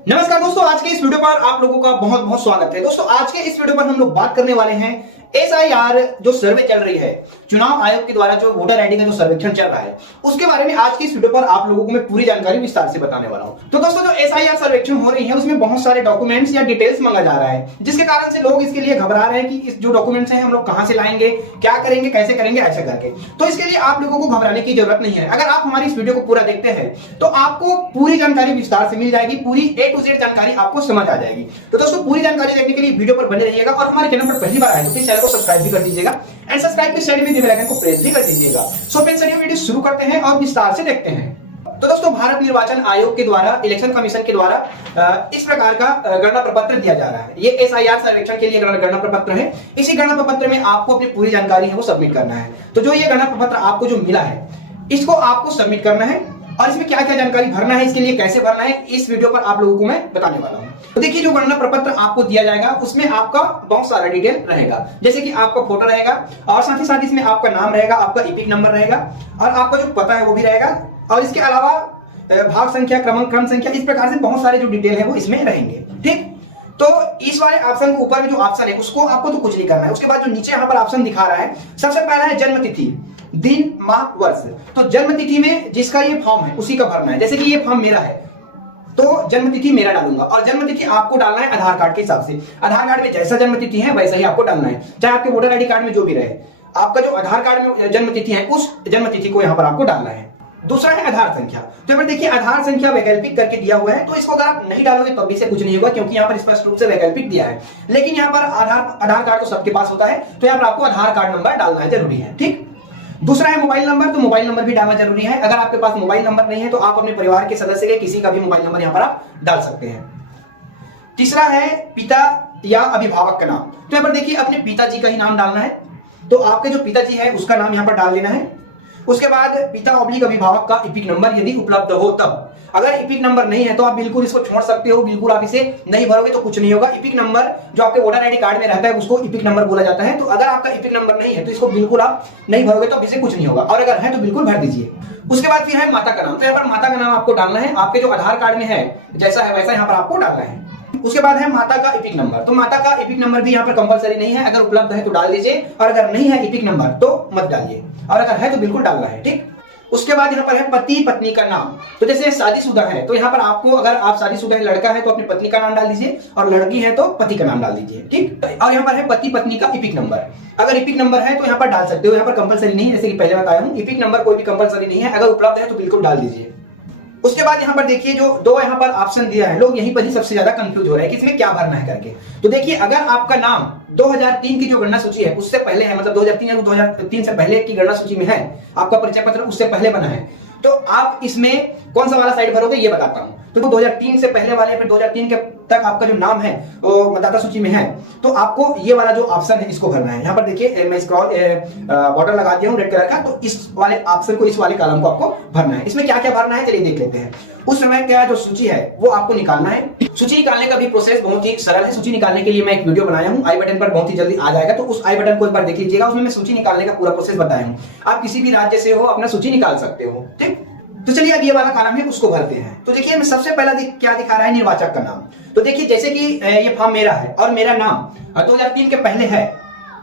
नमस्कार दोस्तों, आज के इस वीडियो पर आप लोगों का बहुत बहुत स्वागत है। दोस्तों आज के इस वीडियो पर हम लोग बात करने वाले हैं एसआईआर जो सर्वे चल रही है, चुनाव आयोग के द्वारा जो वोटर आईडी का जो सर्वेक्षण चल रहा है उसके बारे में आज की इस वीडियो पर आप लोगों को मैं पूरी जानकारी विस्तार से बताने वाला हूं। तो दोस्तों जो एसआईआर सर्वेक्षण हो रही है उसमें बहुत सारे डॉक्यूमेंट्स या डिटेल्स मांगा जा रहा है, जिसके कारण से लोग इसके लिए घबरा रहे हैं कि इस जो डॉक्यूमेंट्स हैं हम लोग कहां से लाएंगे, क्या करेंगे, कैसे करेंगे, ऐसे करके। तो इसके लिए आप लोगों को घबराने की जरूरत नहीं है। अगर आप हमारी इस वीडियो को पूरा देखते हैं तो आपको पूरी जानकारी विस्तार से मिल जाएगी, पूरी A to Z जानकारी आपको समझ आ जाएगी। तो दोस्तों पूरी जानकारी देखने के लिए वीडियो पर बने रहिएगा और हमारे चैनल पर पहली बार आए तो प्लीज चैनल को सब्सक्राइब भी कर दीजिएगा एंड सब्सक्राइब के साइड में बेल आइकन को प्रेस भी कर दीजिएगा। सो फ्रेंड्स चलिए वीडियो शुरू करते हैं और विस्तार से देखते हैं। तो दोस्तों भारत निर्वाचन आयोग के द्वारा, इलेक्शन कमीशन के द्वारा इस प्रकार का गणना प्रपत्र दिया जा रहा है। ये एसआईआर सर्वेक्षण के लिए गणना प्रपत्र है। इसी गणना प्रपत्र में आपको अपनी पूरी जानकारी है वो सबमिट करना है। तो जो ये गणना प्रपत्र आपको जो मिला है इसको आपको सबमिट करना है और इसमें क्या क्या जानकारी भरना है, इसके लिए कैसे भरना है, इस वीडियो पर आप लोगों को मैं बताने वाला हूं। तो देखिए जो गणना प्रपत्र आपको दिया जाएगा उसमें आपका बहुत सारा डिटेल रहेगा, जैसे कि आपका फोटो रहेगा और साथ ही साथ इसमें आपका नाम रहेगा, आपका ईपिक नंबर रहेगा और आपका जो पता है वो भी रहेगा और इसके अलावा भाग संख्या, क्रम संख्या, इस प्रकार से बहुत सारे जो डिटेल है वो इसमें रहेंगे। ठीक, तो इस वाले ऑप्शन के ऊपर में जो ऑप्शन है उसको आपको तो कुछ नहीं करना है। उसके बाद जो नीचे यहाँ पर ऑप्शन दिखा रहा है, सबसे पहला है जन्म तिथि, दिन, माह, वर्ष। तो जन्म तिथि में जिसका ये फॉर्म है उसी का भरना है। जैसे कि ये फॉर्म मेरा है तो जन्म तिथि मेरा डालूंगा और जन्म तिथि आपको डालना है आधार कार्ड के हिसाब से। आधार कार्ड में जैसा जन्म तिथि है वैसा ही आपको डालना है, चाहे आपके वोटर आईडी कार्ड में जो भी रहे। आपका जो आधार कार्ड में जन्म तिथि है उस जन्म तिथि को यहाँ पर आपको डालना है। दूसरा है आधार संख्या। तो यहाँ पर देखिए आधार संख्या वैकल्पिक करके दिया हुआ है, तो इसको अगर आप नहीं डालोगे तो भी से कुछ नहीं होगा क्योंकि यहाँ पर स्पष्ट रूप से वैकल्पिक दिया है। लेकिन यहाँ पर आधार कार्ड तो सबके पास होता है, तो यहाँ पर आपको आधार कार्ड नंबर डालना है, जरूरी है। ठीक, दूसरा है मोबाइल नंबर। तो मोबाइल नंबर भी डालना जरूरी है। अगर आपके पास मोबाइल नंबर नहीं है तो आप अपने परिवार के सदस्य के किसी का भी मोबाइल नंबर यहाँ पर आप डाल सकते हैं। तीसरा है पिता या अभिभावक का नाम। तो यहाँ पर देखिए अपने पिताजी का ही नाम डालना है, तो आपके जो पिताजी है उसका नाम यहाँ पर डाल देना है। उसके बाद पिता ऑब्लिक अभिभावक का इपिक नंबर यदि उपलब्ध हो तब। अगर इपिक नंबर नहीं है तो आप बिल्कुल इसको छोड़ सकते हो, बिल्कुल आप इसे नहीं भरोगे तो कुछ नहीं होगा। इपिक नंबर जो आपके वोटर आईडी कार्ड में रहता है उसको इपिक नंबर बोला जाता है। तो अगर आपका इपिक नंबर नहीं है तो इसको बिल्कुल आप नहीं भरोगे तो इसे कुछ नहीं होगा, और अगर है तो बिल्कुल भर दीजिए। उसके बाद फिर है माता का नाम। तो यहाँ पर माता का नाम आपको डालना है, आपके जो आधार कार्ड में है जैसा है वैसा यहाँ पर आपको डालना है। उसके बाद है माता का इपिक नंबर। तो माता का इपिक नंबर भी यहाँ पर कंपलसरी नहीं है, अगर उपलब्ध है तो डाल दीजिए और अगर नहीं है इपिक नंबर तो मत डालिए, और अगर है तो बिल्कुल डालना है। ठीक, उसके बाद यहाँ पर है पति पत्नी का नाम। तो जैसे शादीशुदा है तो यहाँ पर आपको, अगर आप शादीशुदा लड़का है तो अपनी पत्नी का नाम डाल दीजिए और लड़की है तो पति का नाम डाल दीजिए। ठीक, और यहाँ पर है पति पत्नी का इपिक नंबर। अगर इपिक नंबर है तो यहाँ पर डाल सकते हो, यहाँ पर कंपलसरी नहीं है, जैसे कि पहले बताया हूँ इपिक नंबर कोई भी कंपलसरी नहीं है, अगर उपलब्ध है तो बिल्कुल डाल दीजिए। उसके बाद यहाँ पर देखिए जो दो यहाँ पर ऑप्शन दिया है, लोग यहीं पर ही सबसे ज्यादा कंफ्यूज हो रहे हैं कि इसमें क्या भरना है करके। तो देखिए अगर आपका नाम 2003 की जो गणना सूची है उससे पहले है, मतलब 2003 या 2003 से पहले की गणना सूची में है, आपका परिचय पत्र उससे पहले बना है, तो आप इसमें कौन सा वाला साइड भरोगे ये बताता हूं। तो 2003 से पहले वाले, फिर 2003 के तक आपका जो नाम है वो मतदाता सूची में है, तो आपको ये वाला जो ऑप्शन है इसको भरना है। यहाँ पर देखिए मैं स्क्रॉल बॉर्डर लगा दिया हूँ रेड कलर का, तो इस वाले ऑप्शन को, इस वाले कॉलम को आपको भरना है। इसमें क्या क्या भरना है चलिए देख लेते हैं। उस समय क्या जो सूची है वो आपको निकालना है। सूची निकालने का भी प्रोसेस बहुत ही सरल है। सूची निकालने के लिए मैं एक वीडियो बनाया हूँ, आई बटन पर बहुत ही जल्दी आ जाएगा, तो उस आई बटन को एक बार देख लीजिएगा। उसमें मैं सूची निकालने का पूरा प्रोसेस बताया हूँ। आप किसी भी राज्य से हो अपना सूची निकाल सकते हो। ठीक, तो चलिए अब ये वाला कॉलम है उसको भरते हैं। तो देखिए मैं सबसे पहला क्या दिखा रहा है, निर्वाचक का नाम। तो देखिए जैसे कि ये फॉर्म मेरा है और मेरा नाम 2003 के पहले है,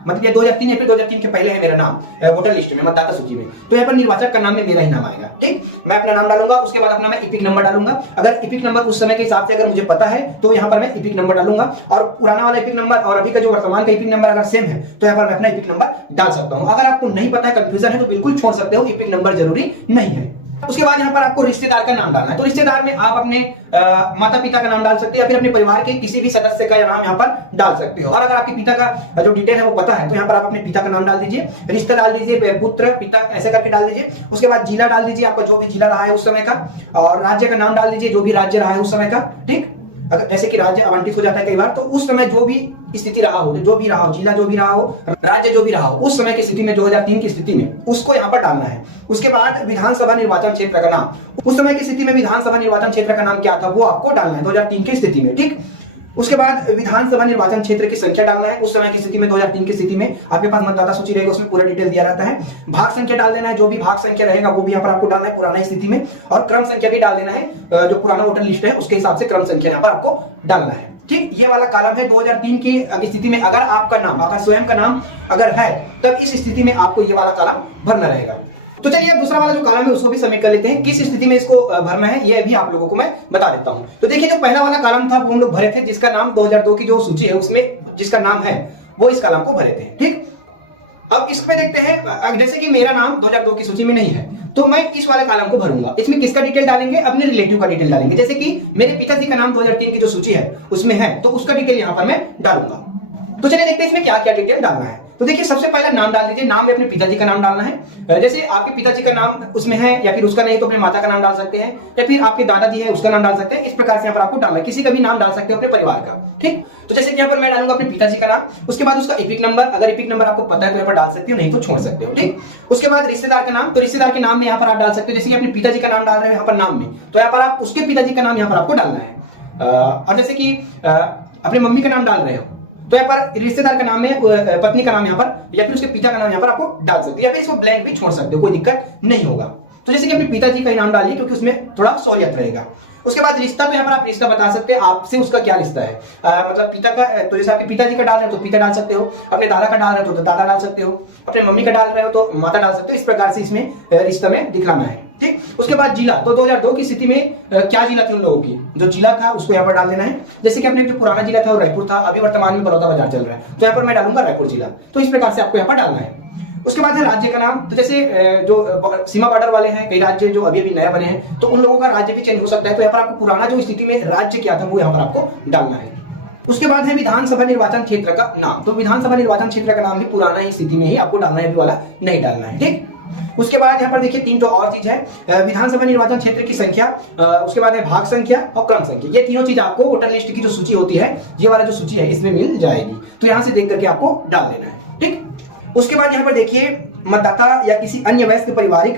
मतलब ये 2003 या फिर 2003 के पहले है मेरा नाम वोटर लिस्ट में, मतदाता सूची में, तो यहाँ पर निर्वाचक का नाम में मेरा ही नाम आएगा। ठीक, मैं अपना नाम डालूंगा, उसके बाद अपना मैं इपिक नंबर डालूंगा। अगर इपिक नंबर उस समय के हिसाब से अगर मुझे पता है तो यहाँ पर मैं इपिक नंबर डालूंगा, और पुराना वाला इपिक नंबर और अभी का जो वर्तमान का इपिक नंबर अगर सेम है तो यहाँ पर मैं अपना इपिक नंबर डाल सकता हूँ। अगर आपको नहीं पता है, कंफ्यूजन है, तो बिल्कुल छोड़ सकते हो, इपिक नंबर जरूरी नहीं है। उसके बाद यहाँ पर आपको रिश्तेदार का नाम डालना है। तो रिश्तेदार में आप अपने माता पिता का नाम डाल सकते हैं या फिर अपने परिवार के किसी भी सदस्य का नाम यहाँ पर डाल सकते हो। और अगर आपके पिता का जो डिटेल है वो पता है तो यहाँ पर आप अपने पिता का नाम डाल दीजिए, रिश्ता डाल दीजिए, पुत्र, पिता, ऐसे करके डाल दीजिए। उसके बाद जिला डाल दीजिए, आपका जो भी जिला रहा है उस समय का, और राज्य का नाम डाल दीजिए, जो भी राज्य रहा है उस समय का। ठीक, अगर जैसे कि राज्य आवंटित हो जाता है कई बार, तो उस समय जो भी स्थिति रहा हो, जो भी रहा हो, जिला जो भी रहा हो, राज्य जो भी रहा हो, उस समय की स्थिति में 2003 की स्थिति में उसको यहाँ पर डालना है। उसके बाद विधानसभा निर्वाचन क्षेत्र का नाम, उस समय की स्थिति में विधानसभा निर्वाचन क्षेत्र का नाम क्या था वो आपको डालना है 2003 की स्थिति में। ठीक, उसके बाद विधानसभा निर्वाचन क्षेत्र की संख्या डालना है। उस समय की स्थिति में 2003 की स्थिति में आपके पास मतदाता सूची रहेगा, उसमें पूरा डिटेल दिया रहता है। भाग संख्या डाल देना है, जो भी भाग संख्या रहेगा वो भी यहाँ पर आपको डालना है पुरानी स्थिति में, और क्रम संख्या भी डाल देना है, जो पुराना वोटर लिस्ट है उसके हिसाब से क्रम संख्या यहाँ पर आपको डालना है। ठीक, ये वाला कॉलम है 2003 की स्थिति में। अगर आपका नाम, आपका स्वयं का नाम अगर है, तब इस स्थिति में आपको ये वाला कॉलम भरना रहेगा। तो चलिए अब दूसरा वाला जो कॉलम है उसको भी सबमिट कर लेते हैं। किस स्थिति में इसको भरना है ये भी आप लोगों को मैं बता देता हूं। तो देखिए, जो पहला वाला कॉलम था वो हम लोग भरे थे, जिसका नाम 2002 की जो सूची है उसमें जिसका नाम है वो इस कॉलम को भरे थे। ठीक, अब इसमें देखते हैं, जैसे कि मेरा नाम 2002 की सूची में नहीं है तो मैं इस वाले कॉलम को भरूंगा। इसमें किसका डिटेल डालेंगे? अपने रिलेटिव का डिटेल डालेंगे। जैसे कि मेरे पिताजी का नाम 2003 की जो सूची है उसमें है, तो उसका डिटेल यहां पर मैं डालूंगा। तो चलिए देखते हैं इसमें क्या क्या डिटेल डालना है। तो देखिए, सबसे पहला नाम डाल दीजिए। नाम में अपने पिताजी का नाम डालना है। जैसे आपके पिताजी का नाम उसमें है या फिर उसका नहीं तो अपने माता का नाम डाल सकते हैं, या फिर आपके दादाजी है उसका नाम डाल सकते हैं। इस प्रकार से यहाँ पर आपको डालना है, किसी का भी नाम डाल सकते हो अपने परिवार का। ठीक, तो जैसे कि यहाँ पर मैं डालूंगा अपने पिताजी का नाम, उसके बाद उसका एपिक नंबर, अगर एपिक नंबर आपको पता है तो यहाँ पर डाल सकते हो, नहीं तो छोड़ सकते हो। ठीक, उसके बाद रिश्तेदार का नाम, तो रिश्तेदार के नाम में यहाँ पर आप डाल सकते हो। जैसे कि अपने पिताजी का नाम डाल रहे हो यहाँ पर नाम में, तो यहाँ पर आप उसके पिताजी का नाम यहाँ पर आपको डालना है। और जैसे कि अपने मम्मी का नाम डाल रहे हो तो यहाँ पर रिश्तेदार का नाम में पत्नी का नाम यहाँ पर या फिर उसके पिता का नाम यहाँ पर आपको डाल सकते हो, या फिर इसको ब्लैंक भी छोड़ सकते हो, कोई दिक्कत नहीं होगा। तो जैसे कि अपने पिताजी का नाम डालिए क्योंकि उसमें थोड़ा सहूलियत रहेगा। उसके बाद रिश्ता, तो यहाँ पर आप रिश्ता बता सकते हैं आपसे उसका क्या रिश्ता है। मतलब पिता का, तो जैसे आपके पिताजी का डाल रहे हो तो पिता डाल सकते हो, अपने दादा का डाल रहे हो तो दादा डाल सकते हो, अपने मम्मी का डाल रहे हो तो माता डाल सकते हो। इस प्रकार से इसमें रिश्ता में दिखलाना है। ठीक, उसके बाद जिला, तो 2002 की स्थिति में क्या जिला थी उन लोगों की, जो जिला था उसको यहाँ पर डाल देना है। जैसे कि अपने जो पुराना जिला था वो रायपुर था, अभी वर्तमान में बड़ौदा बाजार चल रहा है, तो यहाँ पर मैं डालूंगा रायपुर जिला। तो इस प्रकार से आपको यहाँ पर डालना है। उसके बाद है राज्य का नाम, तो जैसे जो सीमा बॉर्डर वाले हैं, कई राज्य जो अभी अभी नया बने हैं, तो उन लोगों का राज्य भी चेंज हो सकता है, तो यहाँ पर आपको पुराना जो स्थिति में राज्य क्या था वो यहाँ पर आपको डालना है। उसके बाद है विधानसभा निर्वाचन क्षेत्र का नाम, तो विधानसभा निर्वाचन क्षेत्र का नाम भी पुराना ही स्थिति में ही आपको डालना है, अभी वाला नहीं डालना है। ठीक, उसके बाद यहाँ पर देखिए 3 तो और चीज है, विधानसभा निर्वाचन क्षेत्र की संख्या, उसके बाद है भाग संख्या और क्रम संख्या। ये तीनों चीज आपको वोटर लिस्ट की जो सूची होती है, ये वाला जो सूची है इसमें मिल जाएगी, तो यहाँ से देख करके आपको डाल देना है। ठीक, उसके बाद यहाँ पर देखिए मतदाता या किसी अन्य वयस्क पारिवारिक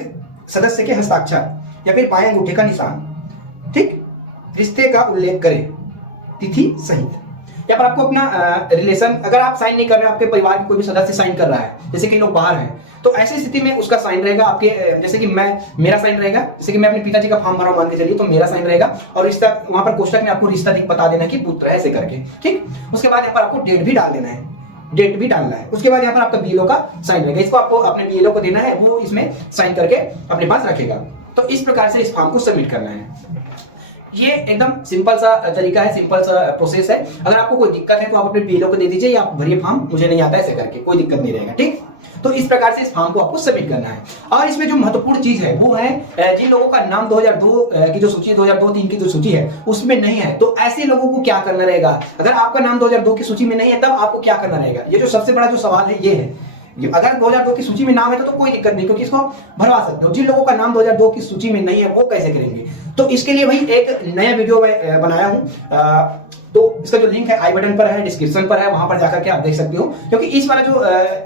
सदस्य के हस्ताक्षर या फिर बाएं अंगूठे का निशान, ठीक, रिश्ते का उल्लेख करें तिथि सहित। यहाँ पर आपको अपना रिलेशन, अगर आप साइन नहीं कर रहे हैं, आपके परिवार के कोई भी सदस्य साइन कर रहा है, जैसे कि लोग बाहर हैं, तो ऐसी स्थिति में उसका साइन रहेगा आपके, जैसे कि मेरा साइन रहेगा, जैसे कि मैं अपने पिताजी का फॉर्म भरा मान के चलिए तो मेरा साइन रहेगा, और रिश्ता वहां पर कोष्टक में आपको रिश्ता बता देना है कि पुत्र है, ऐसे करके। ठीक, उसके बाद यहाँ पर आपको डेट भी डाल देना है, डेट भी डालना है। उसके बाद यहाँ पर आपका बीएलओ का साइन रहेगा, इसको आपको अपने बीएलओ को देना है, वो इसमें साइन करके अपने पास रखेगा। तो इस प्रकार से इस फॉर्म को सबमिट करना है। ये एकदम सिंपल सा तरीका है, सिंपल सा प्रोसेस है। अगर आपको कोई दिक्कत है तो आप अपने बीएलओ को दे दीजिए, या आप भरिए फॉर्म, मुझे नहीं आता ऐसे करके, कोई दिक्कत नहीं रहेगा। ठीक, तो इस प्रकार से इस फॉर्म को आपको सबमिट करना है। और इसमें जो महत्वपूर्ण चीज है वो है, जिन लोगों का नाम 2002 की जो सूची, 2002-3 की जो सूची है उसमें नहीं है, तो ऐसे लोगों को क्या करना रहेगा। अगर आपका नाम 2002 की सूची में नहीं है तब आपको क्या करना रहेगा, ये जो सबसे बड़ा जो सवाल है ये है। अगर 2002 की सूची में नाम है तो कोई दिक्कत नहीं, क्योंकि इसको भरवा सकते हो। जिन लोगों का नाम 2002 की सूची में नहीं है वो कैसे करेंगे, तो इसके लिए भाई एक नया वीडियो मैं बनाया हूं, तो इसका जो लिंक है आई बटन पर है, डिस्क्रिप्शन पर है, वहां पर जाकर के आप देख सकते हो। क्योंकि इस वाला जो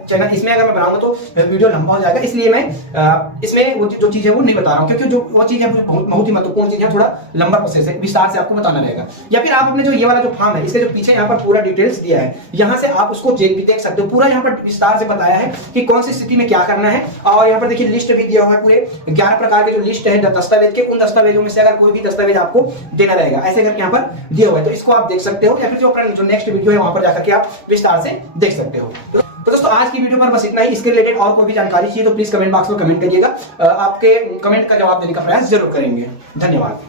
चैनल, इसमें अगर मैं बनाऊंगा तो वीडियो लंबा हो जाएगा, इसलिए मैं इसमें वो जो चीज है वो नहीं बता रहा हूँ, क्योंकि जो वो चीज है बहुत ही महत्वपूर्ण चीज है, थोड़ा लंबा प्रोसेस है, विस्तार से आपको बताना रहेगा। या फिर आप अपने जो ये वाला जो फॉर्म है, इसके जो पीछे यहाँ पर पूरा डिटेल्स दिया है, यहाँ से आप उसको देख सकते हो। पूरा यहाँ पर विस्तार से बताया है कि कौन सी स्थिति में क्या करना है, और यहाँ पर देखिए लिस्ट भी दिया हुआ है, पूरे 11 प्रकार के जो लिस्ट है दस्तावेज के, उन दस्तावेजों में से अगर कोई भी दस्तावेज आपको देना रहेगा, ऐसे करके यहाँ पर दिया हुआ है, तो इसको आप देख सकते हो। या फिर जो नेक्स्ट वीडियो है वहां पर जाकर के आप विस्तार से देख सकते हो। तो दोस्तों आज की वीडियो पर बस इतना ही। इसके रिलेटेड और कोई भी जानकारी चाहिए तो प्लीज कमेंट बॉक्स में कमेंट करिएगा, आपके कमेंट का जवाब देने का प्रयास जरूर करेंगे। धन्यवाद।